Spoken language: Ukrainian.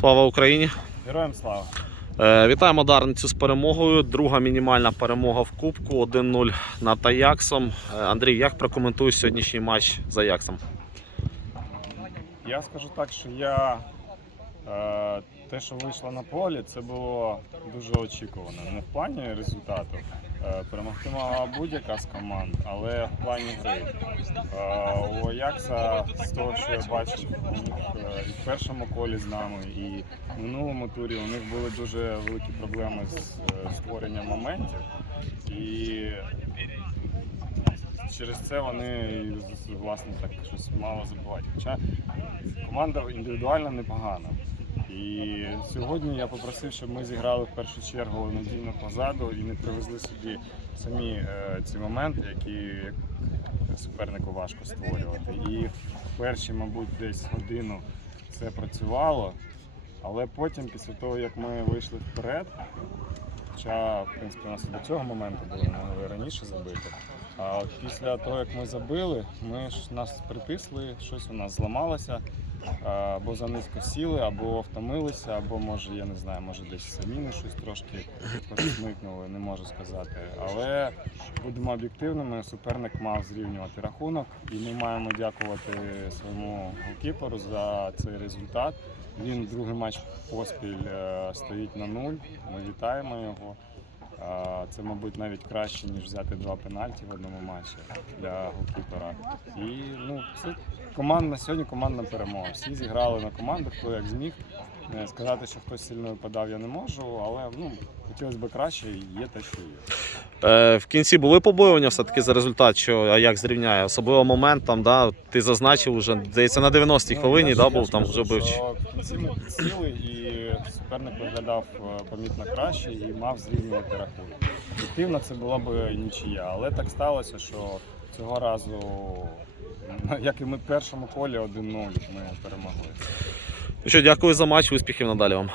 Слава Україні! Героям слава! Е, Вітаємо Дарницю з перемогою. Друга мінімальна перемога в Кубку 1-0 над Аяксом. Е, Андрій, як прокоментуєш сьогоднішній матч з Аяксом? Я скажу так, що я те, що вийшло на полі, це було дуже очікувано. Не в плані результату. Е, перемогти могла будь-яка з команд, але в плані гри. Е, у Аякса, з того, що я бачив, у них е, і в першому колі з нами, і в минулому турі у них були дуже великі проблеми з е, створенням моментів. І через це вони власне так щось мало забувають. Хоча команда індивідуально непогана. І сьогодні я попросив, щоб ми зіграли в першу чергу надійно позаду і не привезли собі самі е, ці моменти, які супернику важко створювати. І перші, мабуть, десь годину це працювало, але потім, після того, як ми вийшли вперед, хоча, в принципі, у нас до цього моменту було могли раніше забити. А після того, як ми забили, ми ж нас притисли, щось у нас зламалося, або занизько сіли, або втомилися, або може, я не знаю, може десь самі щось трошки посмикнули, не можу сказати. Але будемо об'єктивними, суперник мав зрівнювати рахунок, і ми маємо дякувати своєму голкіперу за цей результат. Він другий матч поспіль е, стоїть на нуль. Ми вітаємо його. Це, мабуть, навіть краще, ніж взяти два пенальті в одному матчі для голкіпера. І ну, це командна сьогодні командна перемога. Всі зіграли на команду, хто як зміг. Е, Сказати, що хтось сильно випадав, я не можу, але ну, хотілося б краще, і є те, що є. Е, В кінці були побоювання все-таки за результат, що Аякс зрівняє. Особливо момент там, да, ти зазначив вже, здається, на 90-й Ну, хвилині да, був там вже бив. Ми підсіли і суперник виглядав е, помітно краще і мав зрівнювати рахунок. Об'єктивно це була б нічия, але так сталося, що цього разу, як і ми в першому колі 1-0, ми перемогли. Ну що, дякую за матч, успіхів надалі вам.